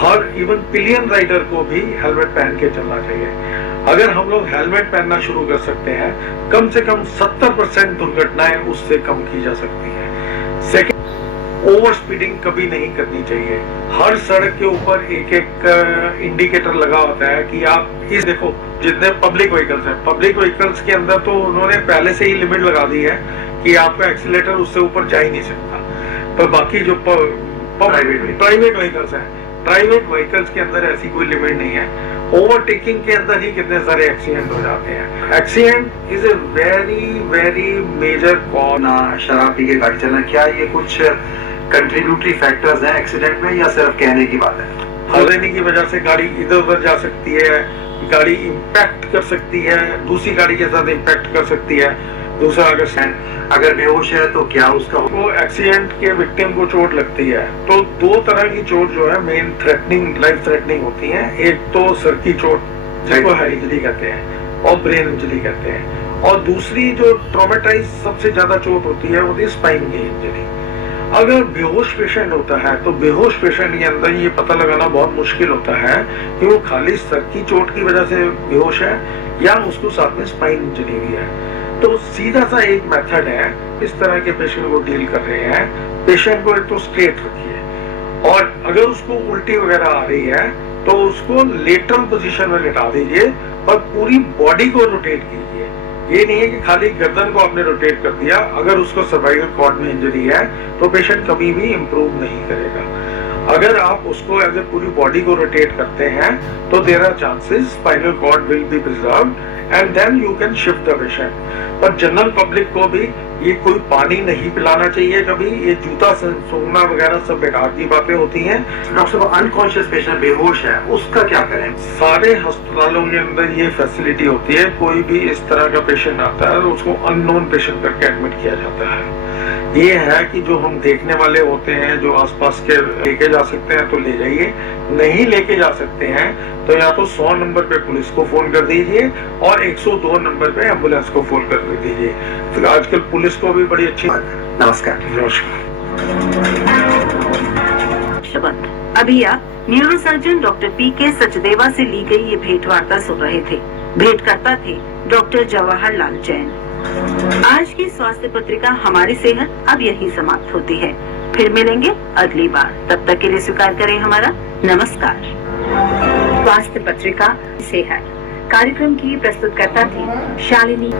Her even pillion rider को भी helmet पहन के चलना चाहिए। अगर हम लोग हेलमेट पहनना शुरू कर सकते हैं, कम से कम 70% दुर्घटनाएं उससे कम की जा सकती हैं। सेकेंड, ओवर स्पीडिंग कभी नहीं करनी चाहिए। हर सड़क के ऊपर एक एक इंडिकेटर लगा होता है कि आप इस देखो, जितने पब्लिक व्हीकल्स हैं, पब्लिक व्हीकल्स के अंदर तो उन्होंने पहले से ही लिमिट लगा दी है कि आपका एक्सीलेटर उससे ऊपर जा ही नहीं सकता। पर बाकी जो प्राइवेट व्हीकल्स हैं, प्राइवेट व्हीकल्स के अंदर ऐसी कोई लिमिट नहीं है। ओवरटेकिंग के अंदर ही कितने सारे एक्सीडेंट हो जाते हैं। Accident is a very very major cause. ना शराब पी के गाड़ी चलाना, क्या ये कुछ कंट्रीब्यूटरी फैक्टर्स हैं एक्सीडेंट में या सिर्फ कहने की बात है? हल्लेने की वजह से गाड़ी इधर उधर जा सकती है, गाड़ी इम्पैक्ट कर सकती है, दूसरी गाड़ी के साथ इम्पैक्ट कर सकती है। दूसरा, अगर बेहोश है तो क्या उसका वो एक्सीडेंट के विक्टिम को चोट लगती है तो दो तरह की चोट जो है मेन थ्रेटनिंग, लाइफ थ्रेटनिंग होती है। एक तो सर की चोट जिसको हेड इंजरी कहते हैं और ब्रेन इंजरी कहते हैं, और दूसरी जो ट्रॉमेटाइज सबसे ज्यादा चोट होती है वो होती है स्पाइन की इंजरी। अगर बेहोश पेशेंट होता है तो बेहोश पेशेंट के अंदर ये पता लगाना बहुत मुश्किल होता है कि वो खाली सर की चोट की वजह से बेहोश है या उसको साथ में स्पाइन इंजरी भी है। तो सीधा सा एक मेथड है, इस तरह के पेशेंट को डील कर रहे हैं, पेशेंट को एक तो स्ट्रेट रखिए और अगर उसको उल्टी वगैरह आ रही है तो उसको लेटरल पोजीशन में लेटा दीजिए और पूरी बॉडी को रोटेट कीजिए। ये नहीं है कि खाली गर्दन को आपने रोटेट कर दिया। अगर उसको सर्वाइकल कॉर्ड में इंजरी है तो पेशेंट कभी भी इम्प्रूव नहीं करेगा। अगर आप उसको एज ए पूरी बॉडी को रोटेट करते हैं तो there are chances spinal cord will be preserved and then you can shift the patient. पर जनरल पब्लिक को भी ये कोई पानी नहीं पिलाना चाहिए कभी, ये जूता सूंघना वगैरह सब बेकार की बातें होती हैं। डॉक्टर साहब, अनकॉन्शियस पेशेंट बेहोश है, उसका क्या करें? सारे अस्पतालों के अंदर ये फैसिलिटी होती है, कोई भी इस तरह का पेशेंट आता है तो उसको अननोन पेशेंट करके एडमिट किया जाता है। ये है कि जो हम देखने वाले होते हैं, जो आसपास के लेके जा सकते हैं तो ले जाइए, नहीं लेके जा सकते हैं तो या तो 100 नंबर पे पुलिस को फोन कर दीजिए और 102 नंबर पे एम्बुलेंस को फोन कर दीजिए। तो आजकल पुलिस को भी बड़ी अच्छी। नमस्कार। अभी आप न्यूरोसर्जन डॉक्टर पीके सचदेवा से ली गई ये भेंट वार्ता सुन रहे थे। भेंटकर्ता थे डॉक्टर जवाहरलाल जैन। आज की स्वास्थ्य पत्रिका हमारी सेहत अब यही समाप्त होती है। फिर मिलेंगे अगली बार, तब तक के लिए स्वीकार करें हमारा नमस्कार। स्वास्थ्य पत्रिका सेहत कार्यक्रम की प्रस्तुतकर्ता थी शालिनी।